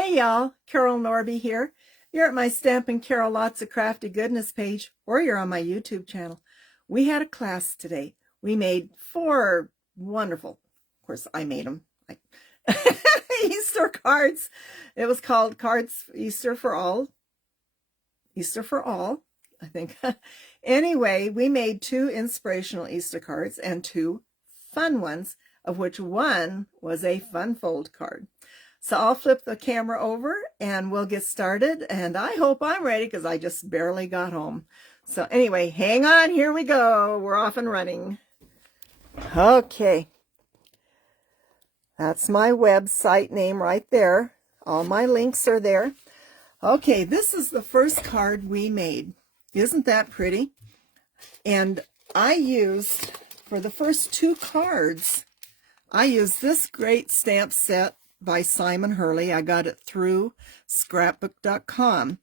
Hey y'all, Carol Norby here. You're at my Stampin' Carol Lots of Crafty Goodness page, or you're on my YouTube channel. We had a class today. We made 4 wonderful, of course I made them, Easter cards. It was called Cards Easter for All, I think. Anyway, we made 2 inspirational Easter cards and 2 fun ones, of which one was a fun fold card. So I'll flip the camera over and we'll get started, and I hope I'm ready because I just barely got home. So anyway, hang on, here we go. We're off and running. Okay. That's my website name right there. All my links are there. Okay, this is the first card we made. Isn't that pretty? And I used, for the first 2 cards, I used this great stamp set by Simon Hurley. I got it through scrapbook.com.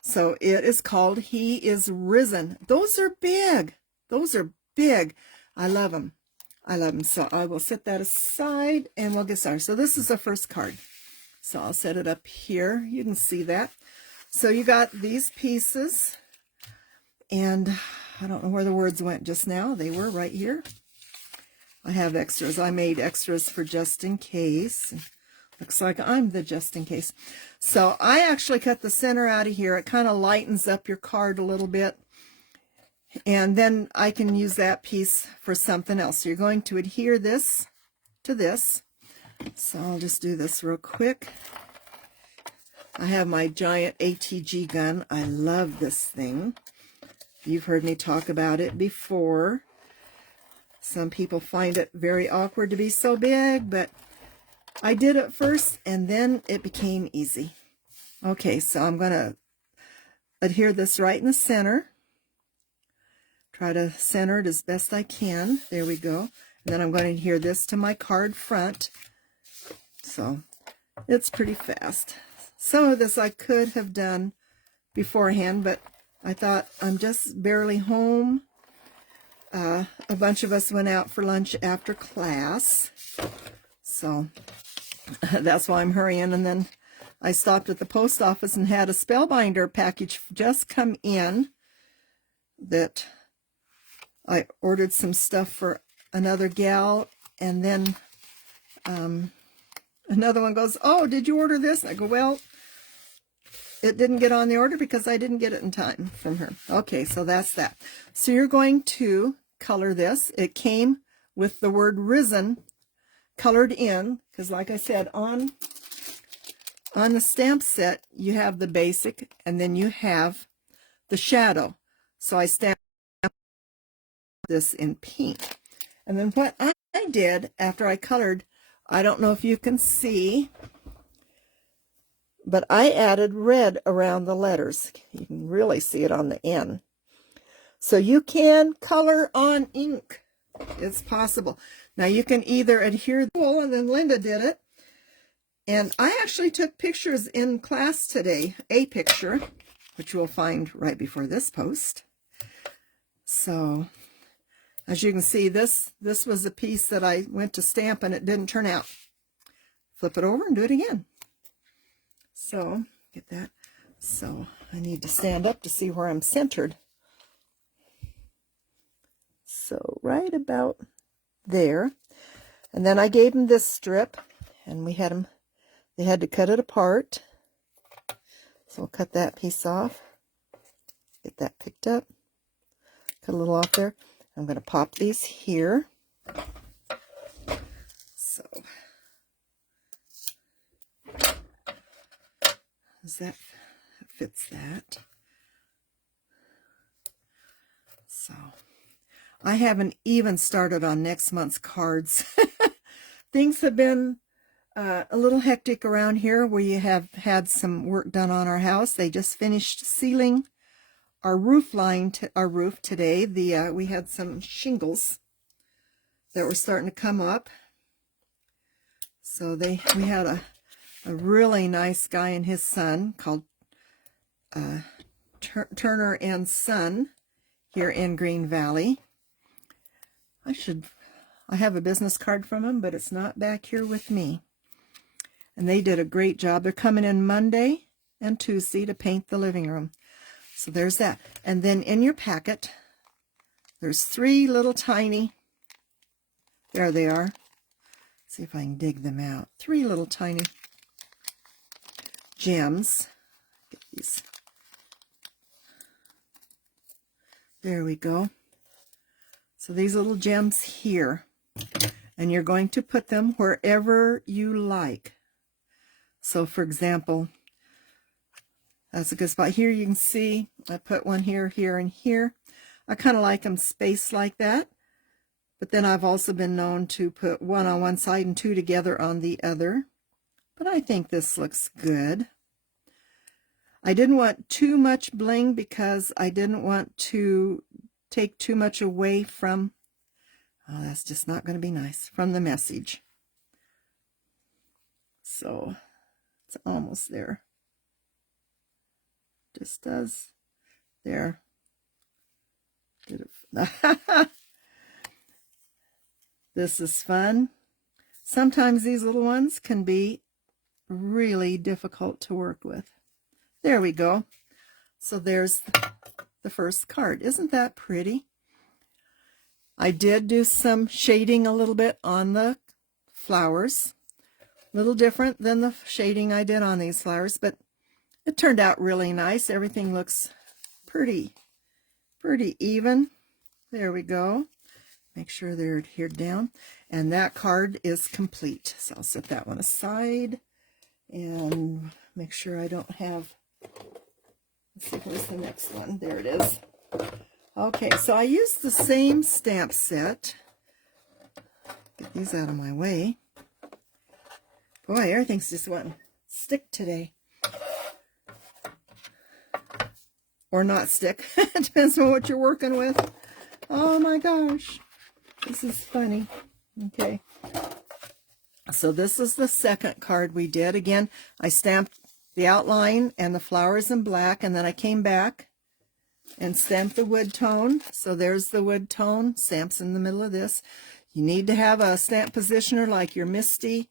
So it is called He Is Risen. Those are big. Those are big. I love them. I love them. So I will set that aside and we'll get started. So this is the first card. So I'll set it up here. You can see that. So you got these pieces, and I don't know where the words went just now. They were right here. I have extras. I made extras for just in case. Looks like I'm the just in case. So I actually cut the center out of here. It kind of lightens up your card a little bit. And then I can use that piece for something else. So you're going to adhere this to this. So I'll just do this real quick. I have my giant ATG gun. I love this thing. You've heard me talk about it before. Some people find it very awkward to be so big, but I did it first and then it became easy. Okay, so I'm going to adhere this right in the center. Try to center it as best I can. There we go. And then I'm going to adhere this to my card front. So it's pretty fast. Some of this I could have done beforehand, but I thought I'm just barely home. A bunch of us went out for lunch after class. So that's why I'm hurrying. And then I stopped at the post office and had a Spellbinder package just come in that I ordered some stuff for another gal. And then another one goes, "Oh, did you order this?" And I go, "Well, it didn't get on the order because I didn't get it in time from her." Okay, so that's that. So you're going to color this. It came with the word risen colored in, because like I said, on the stamp set, you have the basic and then you have the shadow. So I stamped this in pink. And then what I did after I colored, I don't know if you can see, but I added red around the letters. You can really see it on the end. So you can color on ink. It's possible. Now you can either adhere, and then Linda did it. And I actually took pictures in class today, a picture, which you'll find right before this post. So as you can see, this was a piece that I went to stamp and it didn't turn out. Flip it over and do it again. So get that. So I need to stand up to see where I'm centered. So right about there. And then I gave them this strip, and we had them, they had to cut it apart. So we'll cut that piece off. Get that picked up. Cut a little off there. I'm going to pop these here. So that fits that. So I haven't even started on next month's cards. Things have been a little hectic around here. We have had some work done on our house. They just finished sealing our roof line, our roof today. We had some shingles that were starting to come up. So we had a really nice guy and his son called Turner and Son here in Green Valley. I have a business card from him, but it's not back here with me. And they did a great job. They're coming in Monday and Tuesday to paint the living room. So there's that. And then in your packet, there's 3 little tiny, there they are. See if I can dig them out. 3 little tiny gems. Get these. There we go. So these little gems here, and you're going to put them wherever you like. So for example, that's a good spot. Here you can see I put one here, here, and here. I kind of like them spaced like that. But then I've also been known to put 1 on one side and 2 together on the other. But I think this looks good. I didn't want too much bling because I didn't want to take too much away from, oh, that's just not going to be nice, from the message. So it's almost there. Just does. There. This is fun. Sometimes these little ones can be really difficult to work with. There we go. So there's the first card. Isn't that pretty? I did do some shading a little bit on the flowers. A little different than the shading I did on these flowers, but it turned out really nice. Everything looks pretty even. There we go. Make sure they're adhered down. And that card is complete. So I'll set that one aside and make sure I don't have, let's see, where's the next one? There it is. Okay, so I used the same stamp set. Get these out of my way. Boy, everything's just wanting to stick today. Or not stick. It depends on what you're working with. Oh my gosh. This is funny. Okay. So this is the second card we did. Again, I stamped the outline and the flowers in black, and then I came back and stamped the wood tone. So there's the wood tone. Stamp's in the middle of this. You need to have a stamp positioner like your Misty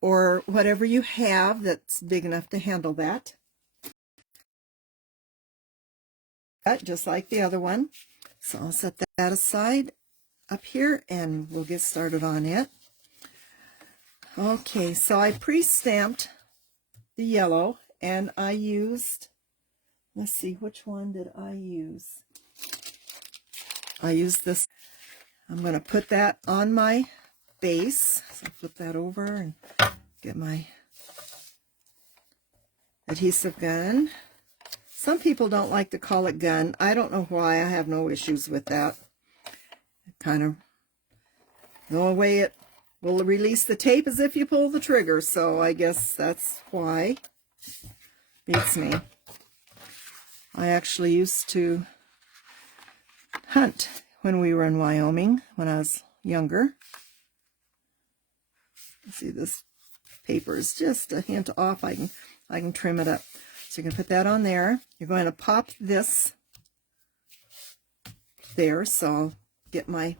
or whatever you have that's big enough to handle that. Just like the other one. So I'll set that aside up here and we'll get started on it. Okay, so I pre-stamped the yellow and I used, let's see, which one did I use? I used this. I'm going to put that on my base. So I'll flip that over and get my adhesive gun. Some people don't like to call it gun. I don't know why. I have no issues with that. It kind of, the only way it will release the tape is if you pull the trigger. So I guess that's why. Beats me. I actually used to hunt when we were in Wyoming when I was younger. See, this paper is just a hint off. I can trim it up. So you can put that on there. You're going to pop this there. So I'll get my,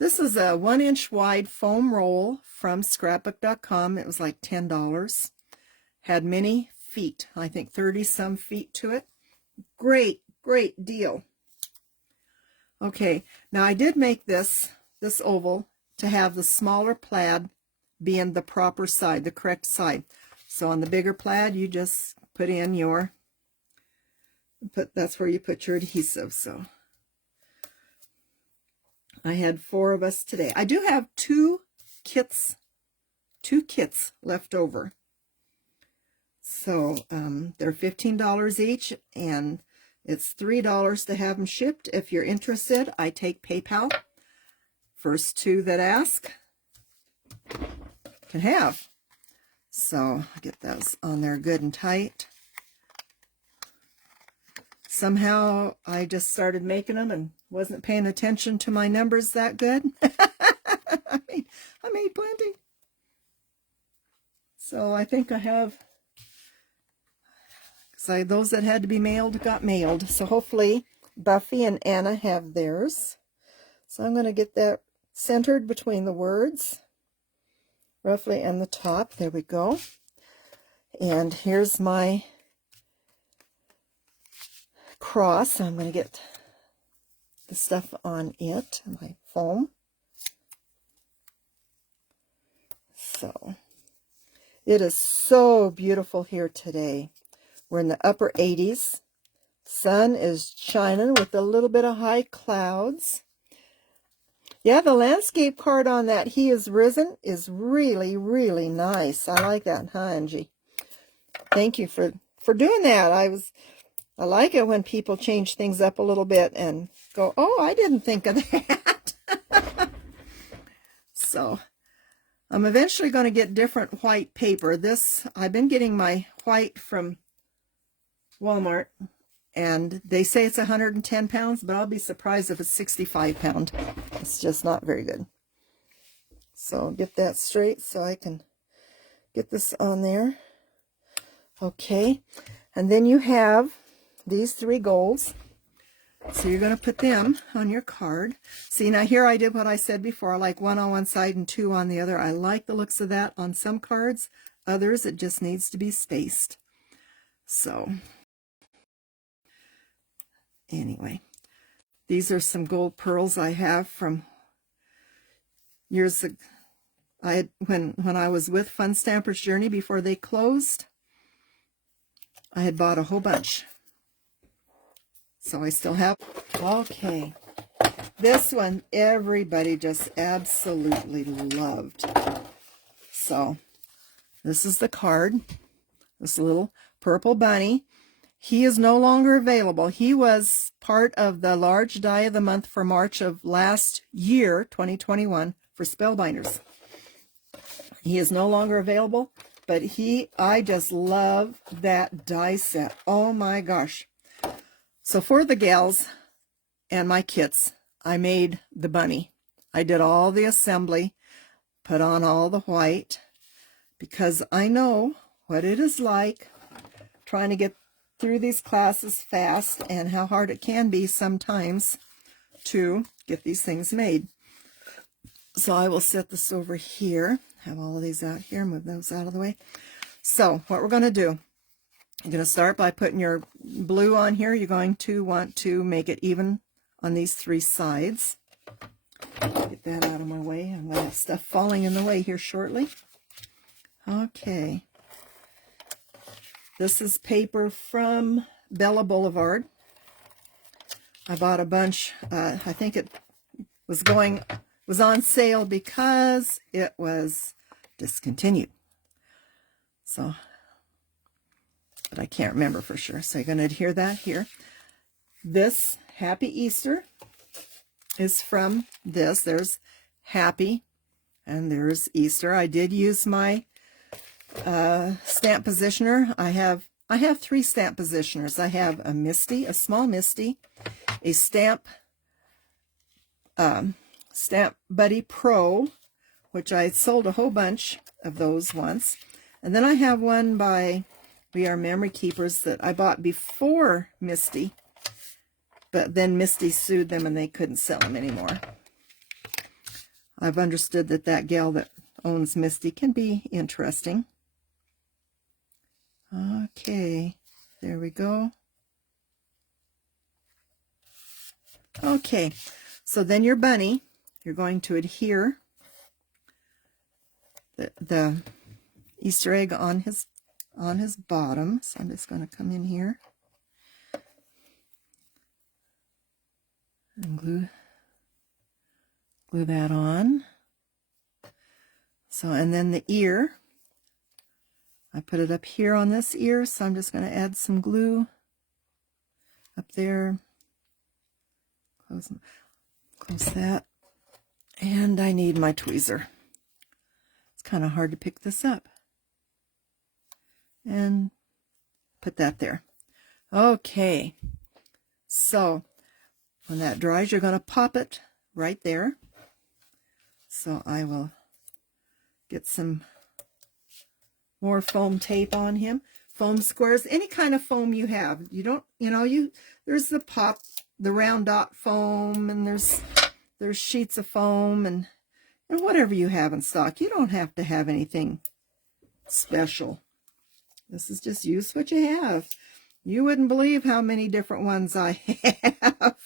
this is a 1-inch wide foam roll from scrapbook.com. It was like $10. Had many feet, I think 30 some feet to it. Great, great deal. Okay, now I did make this oval to have the smaller plaid being the proper side, the correct side. So on the bigger plaid, you just put in your, that's where you put your adhesive. So I had 4 of us today. I do have 2 kits left over. So they're $15 each, and it's $3 to have them shipped. If you're interested, I take PayPal. First 2 that ask can have. So I'll get those on there good and tight. Somehow I just started making them and wasn't paying attention to my numbers that good. I made plenty. So I think I have, because those that had to be mailed got mailed. So hopefully Buffy and Anna have theirs. So I'm going to get that centered between the words. roughly, and the top. There we go. And here's my cross. I'm going to get the stuff on it, my foam. So it is so beautiful here today. We're in the upper 80s. Sun is shining with a little bit of high clouds. Yeah, the landscape card on that He Is Risen is really, really nice. I like that, huh, Angie? Thank you for doing that. I like it when people change things up a little bit and go, oh, I didn't think of that. So I'm eventually going to get different white paper. I've been getting my white from Walmart, and they say it's 110 pounds, but I'll be surprised if it's 65 pound. It's just not very good. So get that straight so I can get this on there. Okay, and then you have these 3 golds. So you're going to put them on your card. See, now here I did what I said before. I like 1 on one side and 2 on the other. I like the looks of that on some cards. Others, it just needs to be spaced. So anyway, these are some gold pearls I have from years ago. When I was with Fun Stampers Journey before they closed, I had bought a whole bunch. So I still have. Okay. This one everybody just absolutely loved. So this is the card. This little purple bunny. He is no longer available. He was part of the large die of the month for March of last year, 2021, for Spellbinders. He is no longer available, but I just love that die set. Oh my gosh. So for the gals and my kits, I made the bunny. I did all the assembly, put on all the white, because I know what it is like trying to get through these classes fast and how hard it can be sometimes to get these things made. So I will set this over here, have all of these out here, move those out of the way. So what we're going to do, you're going to start by putting your blue on here. You're going to want to make it even on these 3 sides. Get that out of my way. I'm going to have stuff falling in the way here shortly. Okay. This is paper from Bella Boulevard. I bought a bunch. I think it was on sale because it was discontinued. So, but I can't remember for sure. So you're going to adhere that here. This Happy Easter is from this. There's Happy and there's Easter. I did use my stamp positioner. I have 3 stamp positioners. I have a Misty, a small Misty, a Stamp Buddy Pro, which I sold a whole bunch of those once. And then I have one by We Are Memory Keepers that I bought before Misty, but then Misty sued them and they couldn't sell them anymore. I've understood that gal that owns Misty can be interesting. Okay, there we go. Okay, so then your bunny, you're going to adhere the Easter egg on his bottom. So I'm just going to come in here and glue that on. So, and then the ear, I put it up here on this ear, so I'm just going to add some glue up there. Close that. And I need my tweezer. It's kind of hard to pick this up. And put that there. Okay. So when that dries, you're going to pop it right there. So I will get some more foam tape on him. Foam squares, any kind of foam you have. You don't, there's the round dot foam, and there's sheets of foam, and and whatever you have in stock. You don't have to have anything special. This is just use what you have. You wouldn't believe how many different ones I have,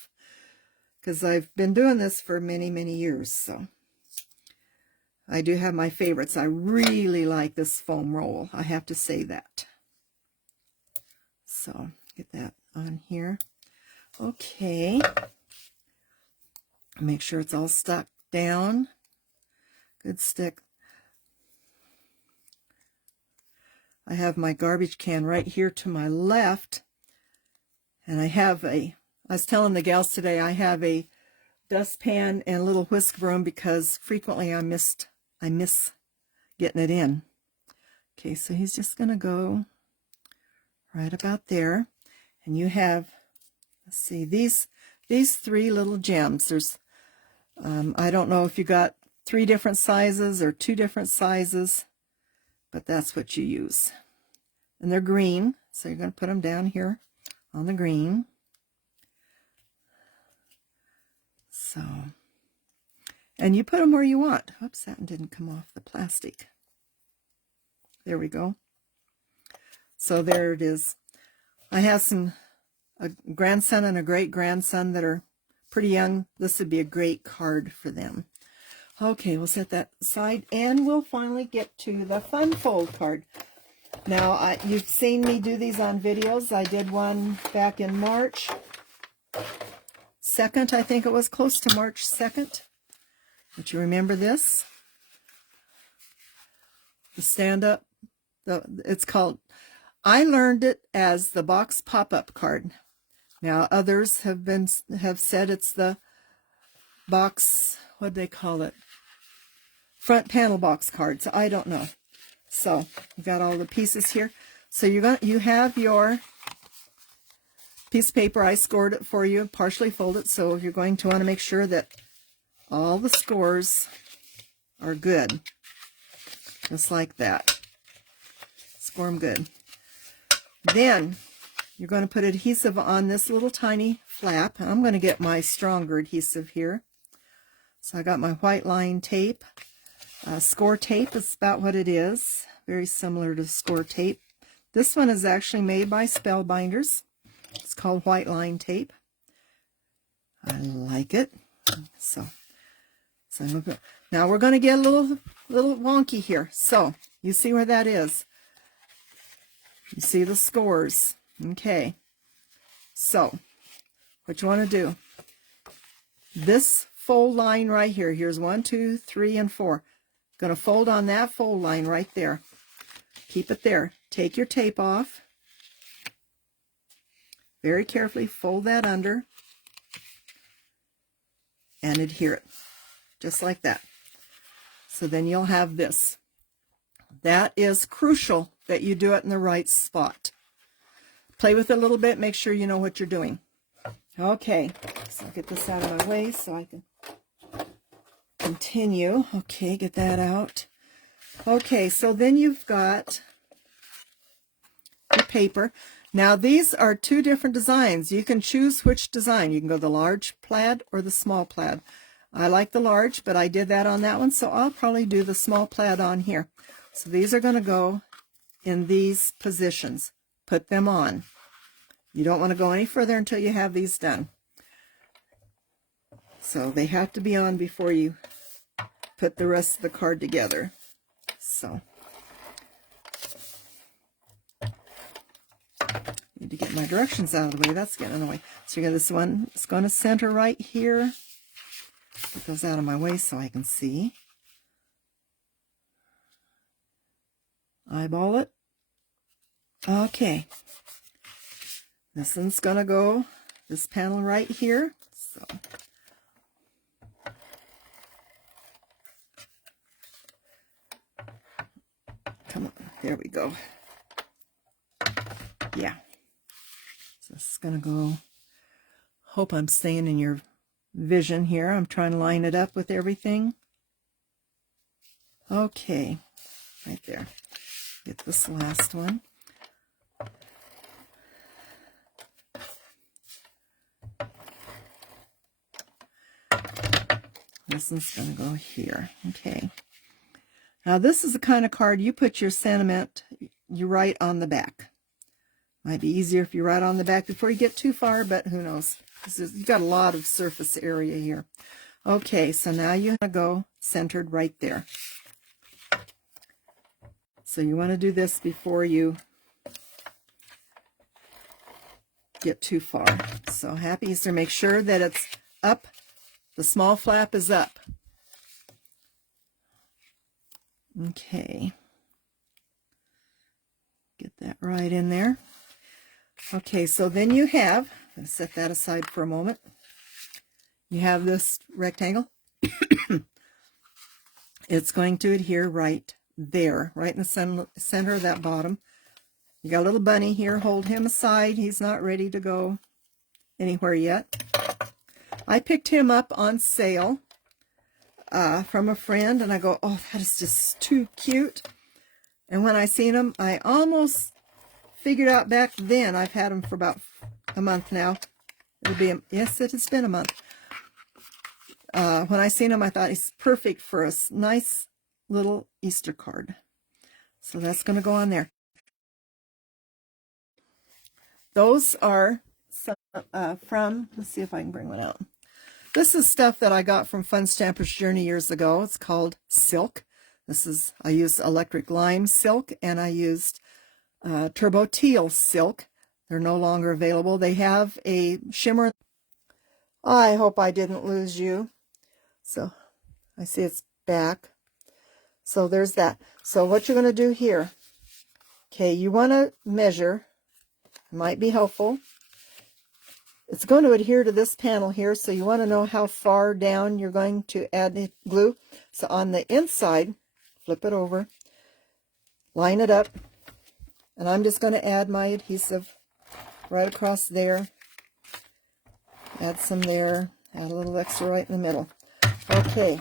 because I've been doing this for many, many years. So I do have my favorites. I really like this foam roll. I have to say that. So get that on here. Okay. Make sure it's all stuck down. Good stick. I have my garbage can right here to my left. And I was telling the gals today, I have a dustpan and a little whisk broom because frequently I miss getting it in. Okay, so he's just going to go right about there. And you have, let's see, these 3 little gems. There's, I don't know if you got 3 different sizes or 2 different sizes, but that's what you use. And they're green, so you're going to put them down here on the green. So, and you put them where you want. Oops, that one didn't come off the plastic. There we go. So there it is. I have a grandson and a great-grandson that are pretty young. This would be a great card for them. Okay, we'll set that aside, and we'll finally get to the fun fold card. Now, you've seen me do these on videos. I did one back in March 2nd, I think it was, close to March 2nd. Don't you remember this? The stand-up. It's called, I learned it as the box pop-up card. Now, others have said it's the box, what do they call it? Front panel box cards. I don't know. So, you've got all the pieces here. So you have your piece of paper. I scored it for you, partially folded. So you're going to want to make sure that all the scores are good. Just like that. Score them good. Then you're going to put adhesive on this little tiny flap. I'm going to get my stronger adhesive here. So I got my white line tape. Score tape is about what it is. Very similar to score tape. This one is actually made by Spellbinders. It's called white line tape. I like it. So now we're going to get a little wonky here. So you see where that is. You see the scores. Okay. So what you want to do, this fold line right here, here's 1, 2, 3, and 4. Going to fold on that fold line right there. Keep it there. Take your tape off. Very carefully fold that under and adhere it. Just like that. So then you'll have this. That is crucial that you do it in the right spot. Play with it a little bit. Make sure you know what you're doing. Okay. So I'll get this out of my way so I can continue. Okay, get that out. Okay, so then you've got your paper. Now these are 2 different designs. You can choose which design. You can go the large plaid or the small plaid. I like the large, but I did that on that one, so I'll probably do the small plaid on here. So these are going to go in these positions. Put them on. You don't want to go any further until you have these done. So they have to be on before you put the rest of the card together. So need to get my directions out of the way. That's getting in the way. So you got this one. It's going to center right here. Get those out of my way so I can see. Eyeball it. Okay. This one's going to go this panel right here. So come on. There we go. Yeah. So this is going to go. Hope I'm staying in your vision here. I'm trying to line it up with everything. Okay. Right there. Get this last one. this one's going to go here. Okay. Now this is the kind of card you put your sentiment, you write on the back. Might be easier if you write on the back before you get too far, but who knows. You've got a lot of surface area here. Okay, so now you want to go centered right there. So you want to do this before you get too far. So Happy Easter, make sure that it's up. The small flap is up. Okay. Get that right in there. Okay, so then you have, I'm going to set that aside for a moment. You have this rectangle. It's going to adhere right there, right in the center of that bottom. You got a little bunny here. Hold him aside. He's not ready to go anywhere yet. I picked him up on sale from a friend, and I go, oh, that is just too cute. And when I seen him, I almost figured out back then, I've had him for about a month now. It'll be, yes, it has been a month. When I seen him, I thought he's perfect for a nice little Easter card. So that's going to go on there. Those are some, from, let's see if I can bring one out. This is stuff that I got from Fun Stamper's Journey years ago. It's called silk. I used electric lime silk, and I used turbo teal silk. They're no longer available. They have a shimmer. I hope I didn't lose you. So I see it's back. So there's that. So what you're going to do here, okay, you want to measure. It might be helpful. It's going to adhere to this panel here, so you want to know how far down you're going to add the glue. So on the inside, flip it over, line it up, and I'm just going to add my adhesive right across there. Add some there, add a little extra right in the middle. Okay.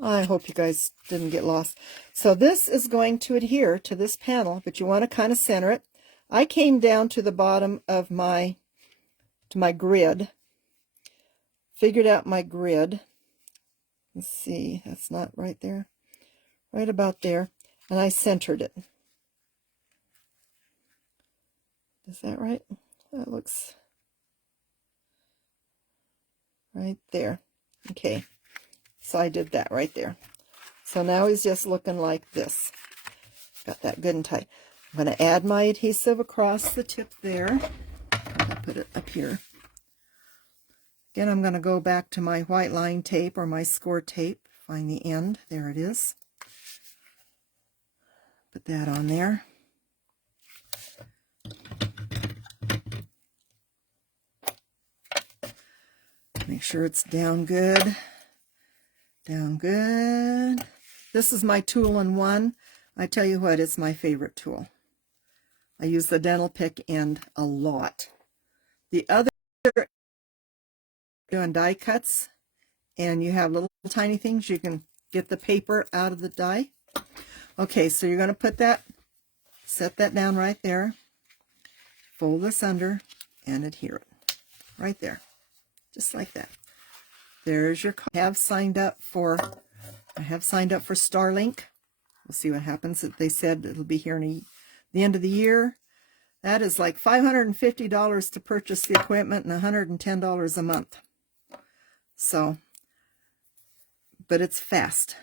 I hope you guys didn't get lost. So this is going to adhere to this panel, but you want to kind of center it. I came down to the bottom of my grid, figured out my grid. Let's see, that's not right there, right about there, and I centered it. Is that right? That looks right there. Okay, so I did that right there. So now he's just looking like this. Got that good and tight. I'm going to add my adhesive across the tip there. I'll put it up here. Again, I'm going to go back to my white line tape or my score tape. Find the end. There it is. Put that on there. Make sure it's down good. Down good. This is my tool-in-one. I tell you what, it's my favorite tool. I use the dental pick end a lot. The other, doing die cuts, and you have little tiny things, you can get the paper out of the die. Okay, so you're going to put that, set that down right there, fold this under, and adhere it right there, just like that. There's your card. I have signed up for Starlink. We'll see what happens. They said it'll be here in the end of the year. That is like $550 to purchase the equipment and $110 a month. So, but it's fast.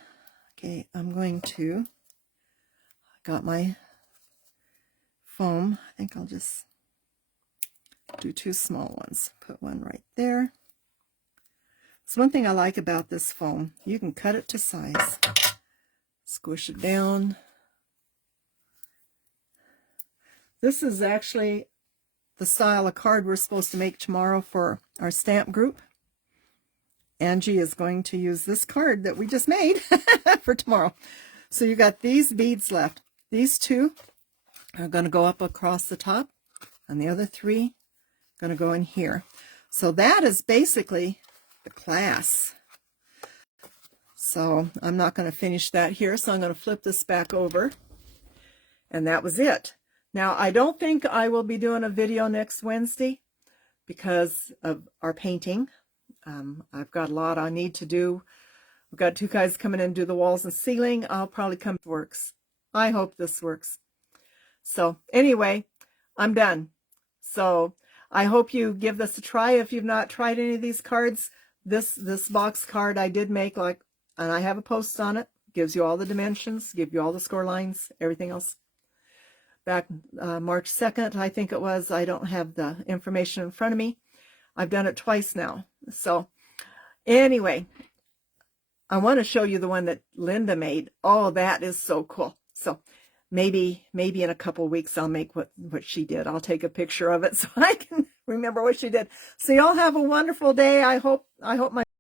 Okay, I'm going to, I got my foam. I think I'll just do two small ones. Put one right there. So one thing I like about this foam, you can cut it to size. Squish it down. This is actually the style of card we're supposed to make tomorrow for our stamp group. Angie is going to use this card that we just made for tomorrow. So you got these beads left. These two are going to go up across the top, and the other three are going to go in here. So that is basically the class. So I'm not going to finish that here, so I'm going to flip this back over. And that was it. Now, I don't think I will be doing a video next Wednesday because of our painting. I've got a lot I need to do. We've got 2 guys coming in and do the walls and ceiling. I'll probably come if it works. I hope this works. So anyway, I'm done. So I hope you give this a try if you've not tried any of these cards. This box card I did make, and I have a post on it. Gives you all the dimensions, give you all the score lines, everything else. Back March 2nd, I think it was. I don't have the information in front of me. I've done it twice now. So anyway, I want to show you the one that Linda made. Oh, that is so cool. So maybe in a couple of weeks I'll make what she did. I'll take a picture of it so I can remember what she did. So y'all have a wonderful day. I hope my